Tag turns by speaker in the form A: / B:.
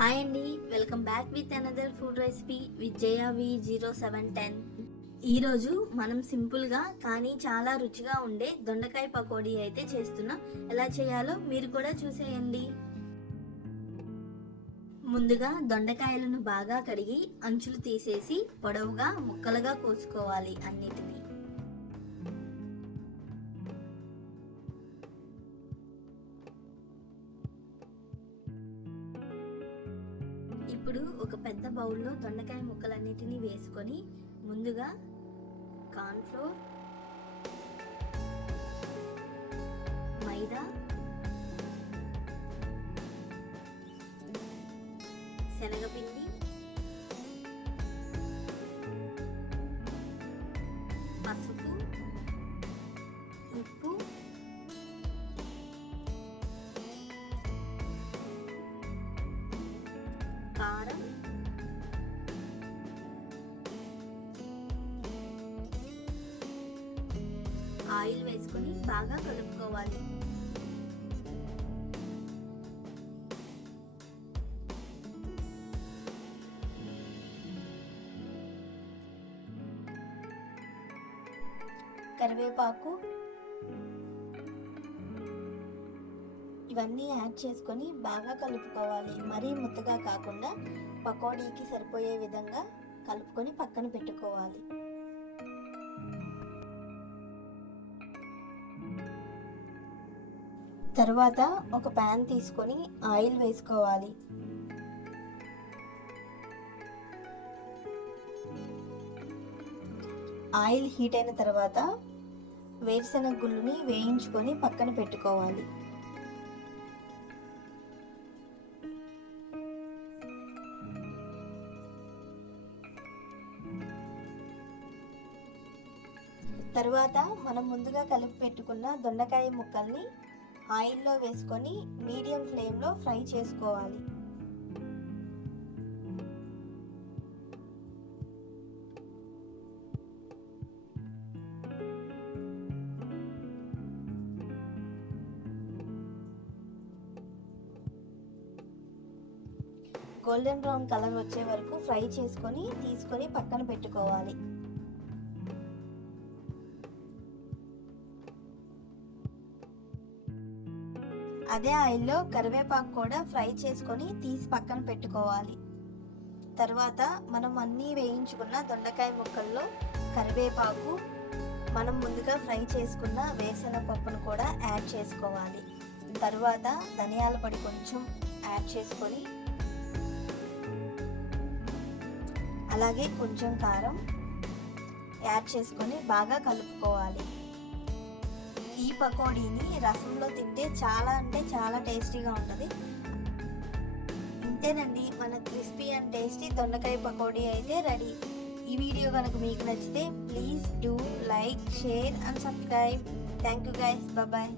A: Hi అండి welcome back with another food recipe with V zero seven ten ఈరోజు మనం సింపుల్గా కానీ చాలా రుచిగా ఉండే దొండకాయ పకోడీ అయితే చేస్తున్నాం. ఎలా చేయాలో మీరు కూడా చూసేయండి. ముందుగా దొండకాయలను బాగా కడిగి అంచులు తీసేసి పొడవుగా ముక్కలుగా కోసుకోవాలి అన్నిటినీ. ఇప్పుడు ఒక పెద్ద బౌల్లో దొండకాయ ముక్కలన్నిటినీ వేసుకొని ముందుగా కార్న్ఫ్లోర్ మైదా శనగపిండి పసుపు కారం ఆయిల్ వేసుకొని బాగా కలుపుకోవాలి. కరివేపాకు. ఇవన్నీ యాడ్ చేసుకొని బాగా కలుపుకోవాలి. మరీ ముద్దగా కాకుండా పకోడీకి సరిపోయే విధంగా కలుపుకొని పక్కన పెట్టుకోవాలి. తర్వాత ఒక ప్యాన్ తీసుకొని ఆయిల్ వేసుకోవాలి. ఆయిల్ హీట్ అయిన తర్వాత వేరుశెనగ గుళ్ళుని వేయించుకొని పక్కన పెట్టుకోవాలి. తరువాత మనం ముందుగా కలిపి పెట్టుకున్న దొండకాయ ముక్కల్ని ఆయిల్లో వేసుకొని మీడియం ఫ్లేమ్లో ఫ్రై చేసుకోవాలి. గోల్డెన్ బ్రౌన్ కలర్ వచ్చే వరకు ఫ్రై చేసుకొని తీసుకొని పక్కన పెట్టుకోవాలి. అదే ఆయిల్లో కరివేపాకు కూడా ఫ్రై చేసుకొని తీసి పక్కన పెట్టుకోవాలి. తర్వాత మనం అన్నీ వేయించుకున్న దొండకాయ ముక్కల్లో కరివేపాకు మనం ముందుగా ఫ్రై చేసుకున్న వేసిన పప్పును కూడా యాడ్ చేసుకోవాలి. తర్వాత ధనియాల పొడి కొంచెం యాడ్ చేసుకొని అలాగే కొంచెం కారం యాడ్ చేసుకొని బాగా కలుపుకోవాలి. ఈ పకోడీని రసంలో తింటే చాలా అంటే చాలా టేస్టీగా ఉంటుంది. ఇంతేనండి మన క్రిస్పీ అండ్ టేస్టీ దొండకాయ పకోడీ అయితే రెడీ. ఈ వీడియో కనుక మీకు నచ్చితే please do like share and subscribe. Thank you guys bye.